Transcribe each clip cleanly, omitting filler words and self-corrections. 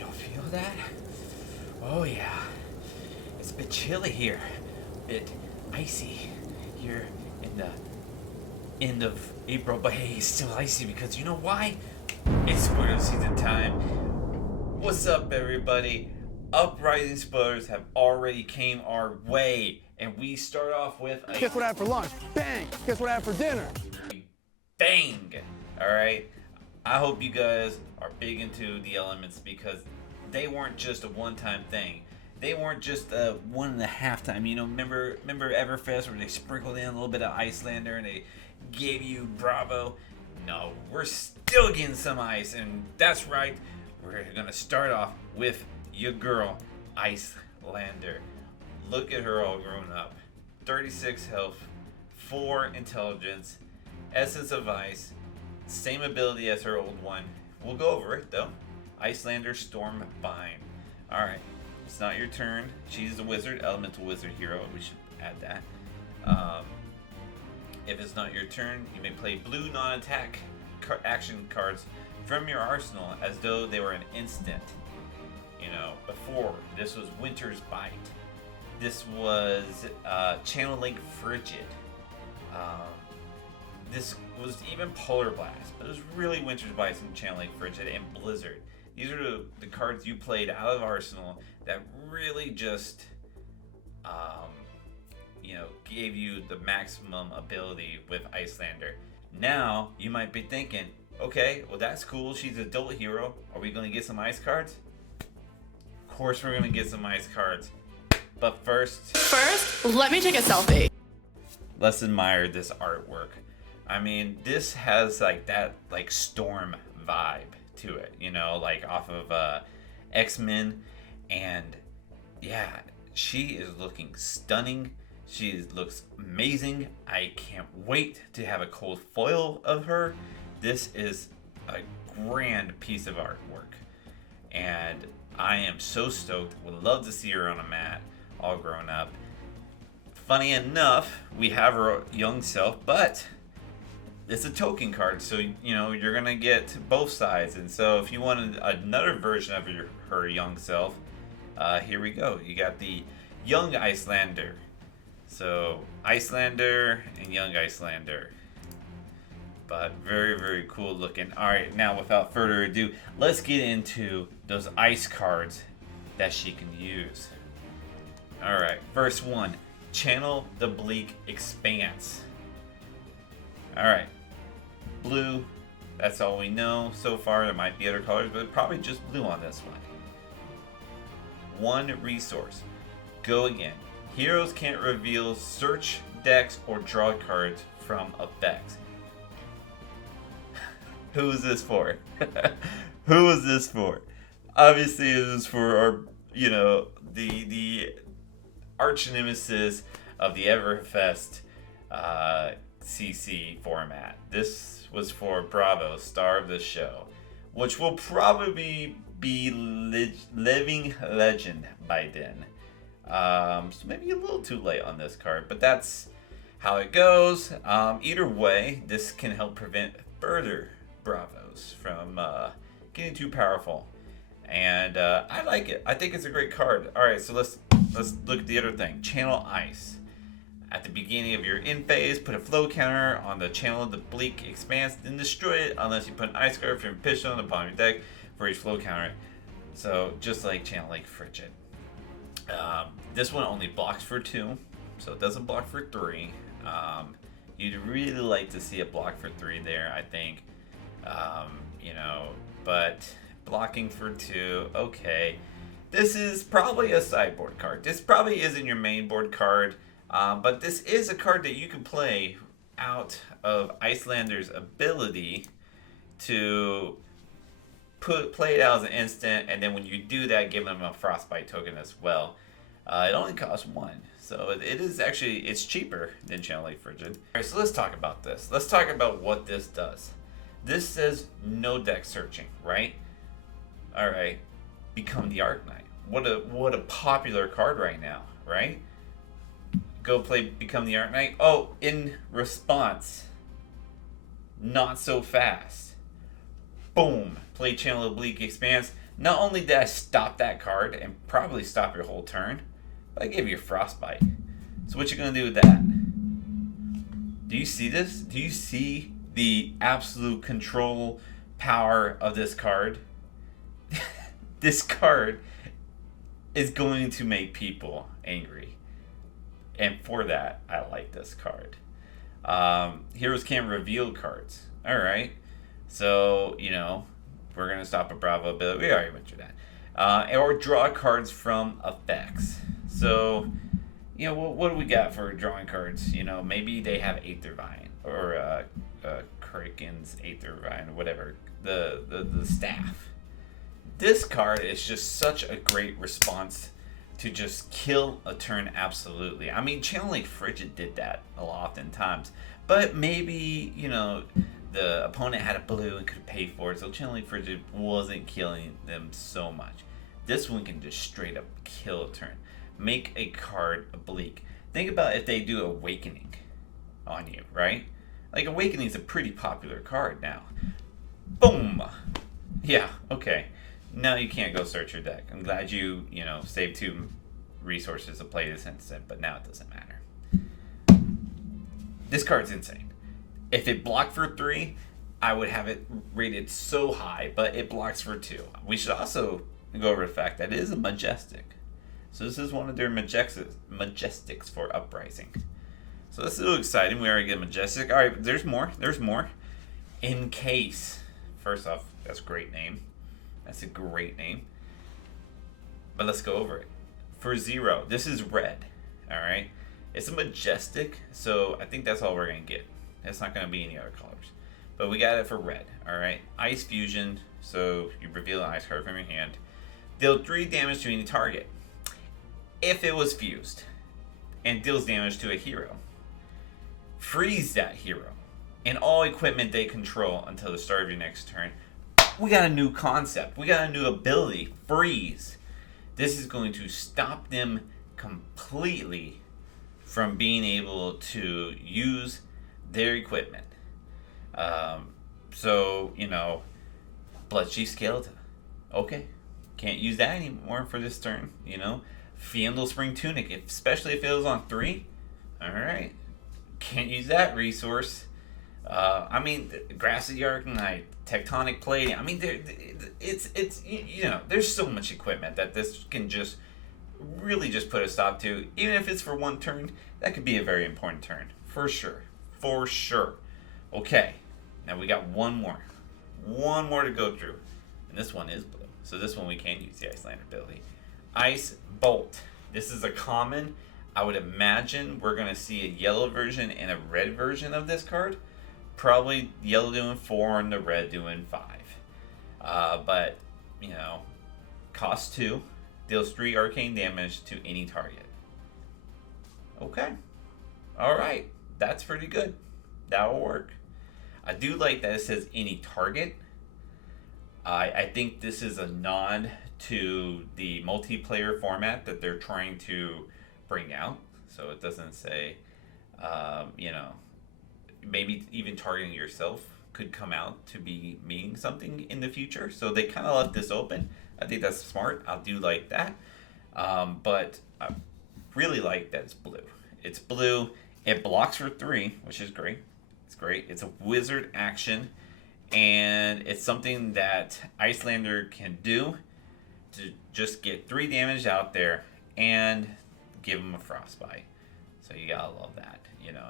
Y'all feel that? Oh yeah. It's a bit chilly here. A bit icy here in the end of April, but hey, it's still icy because you know why? It's spoiler season time. What's up, everybody? Uprising spoilers have already came our way, and we start off with a Guess what I had for lunch? Bang! Guess what I had for dinner? bang. All right. I hope you guys are big into the elements because they weren't just a one-time thing. They weren't just a 1.5 time. You know, remember Everfest where they sprinkled in a little bit of Icelander and they gave you Bravo? No, we're still getting some ice, and that's right. We're gonna start off with your girl, Icelander. Look at her all grown up. 36 health, 4 intelligence, essence of ice, same ability as her old one. We'll go over it though. Icelander Stormbind. Alright, it's not your turn. She's a wizard, elemental wizard hero. We should add that. If it's not your turn, you may play blue non-attack action cards from your arsenal as though they were an instant. You know, before, this was Winter's Bite. This was Channel Link Frigid. This was even Polar Blast, but it was really Winter's Bite and Channel Link Frigid and Blizzard. These are the cards you played out of Arsenal that really just, gave you the maximum ability with Icelander. Now, you might be thinking, okay, well that's cool, she's an adult hero. Are we going to get some ice cards? Of course we're going to get some ice cards. But first, let me take a selfie. Let's admire this artwork. I mean, this has like that Storm vibe to it, you know, like off of X-Men. And yeah, she is looking stunning. She looks amazing. I can't wait to have a cold foil of her. This is a grand piece of artwork. And I am so stoked. Would love to see her on a mat, all grown up. Funny enough, we have her young self, but it's a token card, so you know you're gonna get both sides. And so if you wanted another version of her young self, here we go. You got the young Icelander. So Icelander and young Icelander. But very, very cool looking. Alright, now without further ado, let's get into those ice cards that she can use. Alright, first one, Channel the Bleak Expanse. Alright, blue, that's all we know so far. There might be other colors, but probably just blue on this one. One resource, go again. Heroes can't reveal search decks or draw cards from effects. Who is this for? Who is this for? Obviously, it is for our, the arch nemesis of the Everfest CC format. This was for Bravo, star of the show, which will probably be living legend by then. So maybe a little too late on this card, but that's how it goes. Either way, this can help prevent further Bravos from getting too powerful, and I like it. I think it's a great card. All right, so let's look at the other thing. Channel Ice. At the beginning of your end phase, put a flow counter on the channel of the Bleak Expanse, then destroy it unless you put an ice card from your pistol on the bottom of your deck for each flow counter. So just like Channel Link Frigid. This one only blocks for 2, so it doesn't block for 3. You'd really like to see it block for 3 there, I think. But blocking for 2, okay. This is probably a sideboard card. This probably isn't your main board card, but this is a card that you can play out of Icelander's ability to play it out as an instant, and then when you do that, give them a Frostbite token as well. It only costs 1, so it is actually, it's cheaper than Channel Lake Frigid. Alright, so let's talk about this. Let's talk about what this does. This says no deck searching, right? Alright, become the Arc Knight. What a popular card right now, right? Go play Become the Arc Knight. Oh, in response, not so fast. Boom. play Channel Oblique Expanse, not only did I stop that card and probably stop your whole turn, but I gave you a Frostbite. So what you gonna do with that? Do you see this? Do you see the absolute control power of this card? This card is going to make people angry. And for that, I like this card. Heroes can't reveal cards. Alright. So, we're going to stop at Bravo ability. We already went through that. Or draw cards from effects. So, what do we got for drawing cards? Maybe they have Aether Vine. Or Kraken's Aether Vine. Whatever. The staff. This card is just such a great response to just kill a turn absolutely. I mean, Channeling Frigid did that a lot oftentimes. But maybe, the opponent had a blue and could pay for it, so Channeling Frigid wasn't killing them so much. This one can just straight up kill a turn. Make a card oblique. Think about if they do Awakening on you, right? Like, Awakening is a pretty popular card now. Boom! Yeah, okay. Now you can't go search your deck. I'm glad you, saved 2 resources to play this instant, but now it doesn't matter. This card's insane. If it blocked for 3, I would have it rated so high, but it blocks for 2. We should also go over the fact that it is a Majestic. So this is one of their Majestics for Uprising. So this is a little exciting. We already get Majestic. Alright, there's more. There's more. In Case. First off, that's a great name. That's a great name. But let's go over it. For 0, this is red. Alright? It's a Majestic, so I think that's all we're going to get. It's not going to be any other colors. But we got it for red. Alright? Ice Fusion, so you reveal an ice card from your hand. Deal 3 damage to any target. If it was fused. And deals damage to a hero. Freeze that hero. And all equipment they control until the start of your next turn. We got a new concept. We got a new ability. Freeze. This is going to stop them completely from being able to use their equipment. Bloodchief Skeleton. Okay. Can't use that anymore for this turn. Fiendal Spring Tunic, especially if it was on 3. Alright. Can't use that resource. Grassy Arcanite, Tectonic Plating. There's so much equipment that this can just really just put a stop to. Even if it's for 1 turn, that could be a very important turn. For sure. For sure. Okay. Now we got one more. One more to go through. And this one is blue. So this one we can use the Icelander ability. Ice Bolt. This is a common. I would imagine we're going to see a yellow version and a red version of this card. Probably yellow doing 4 and the red doing 5. But cost 2. Deals 3 arcane damage to any target. Okay. Alright. That's pretty good. That'll work. I do like that it says any target. I think this is a nod to the multiplayer format that they're trying to bring out. So it doesn't say, maybe even targeting yourself could come out to be meaning something in the future. So they kind of left this open. I think that's smart. I do like that. But I really like that it's blue. It's blue. It blocks for 3, which is great. It's great. It's a wizard action. And it's something that Icelander can do to just get 3 damage out there and give them a Frostbite. So you gotta love that.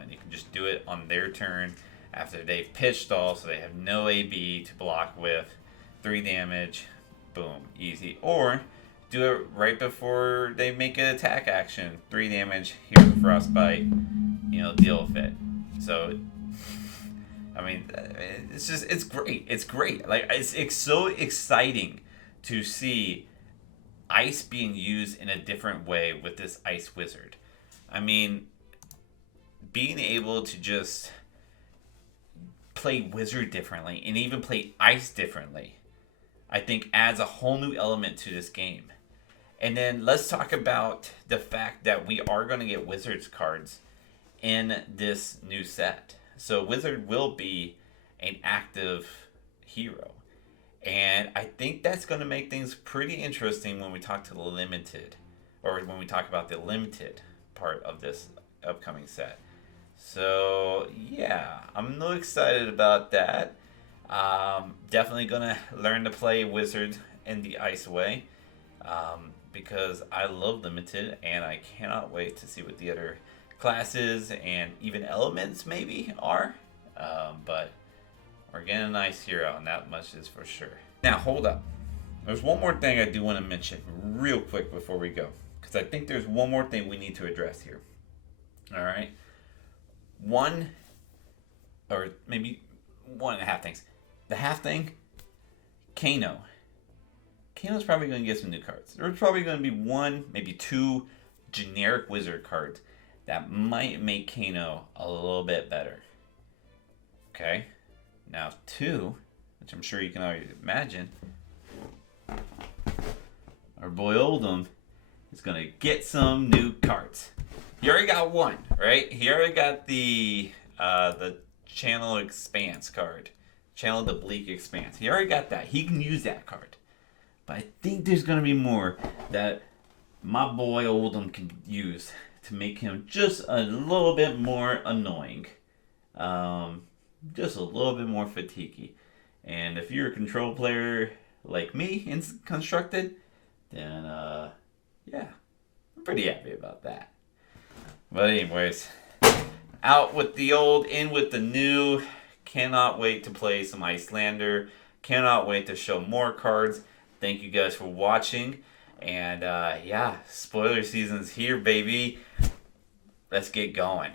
And you can just do it on their turn after they've pitched all, so they have no AB to block with. 3 damage, boom, easy. Or do it right before they make an attack action. 3 damage, here's a Frostbite, deal with it. So, it's great. It's great. Like, it's so exciting to see ice being used in a different way with this Ice Wizard. Being able to just play Wizard differently and even play Ice differently, I think adds a whole new element to this game. And then let's talk about the fact that we are going to get Wizards cards in this new set. So Wizard will be an active hero. And I think that's going to make things pretty interesting when we talk to the limited, or when we talk about the limited part of this upcoming set. So yeah, I'm really excited about that. Definitely gonna learn to play Wizard in the Ice way, because I love limited, and I cannot wait to see what the other classes and even elements maybe are. But we're getting a nice hero, and that much is for sure. Now hold up, there's one more thing I do want to mention real quick before we go, because I think there's one more thing we need to address here. All right. One, or maybe one and a half things. The half thing, Kano. Kano's probably going to get some new cards. There's probably going to be one, maybe two generic wizard cards that might make Kano a little bit better. Okay? Now, two, which I'm sure you can already imagine, our boy Oldham is going to get some new cards. He already got one, right? He already got the Channel Expanse card. Channel the Bleak Expanse. He already got that. He can use that card. But I think there's going to be more that my boy Oldham can use to make him just a little bit more annoying. Just a little bit more fatiguey. And if you're a control player like me in Constructed, then yeah, I'm pretty happy about that. But anyways, out with the old, in with the new. Cannot wait to play some Icelander. Cannot wait to show more cards. Thank you guys for watching. And yeah, spoiler season's here, baby. Let's get going.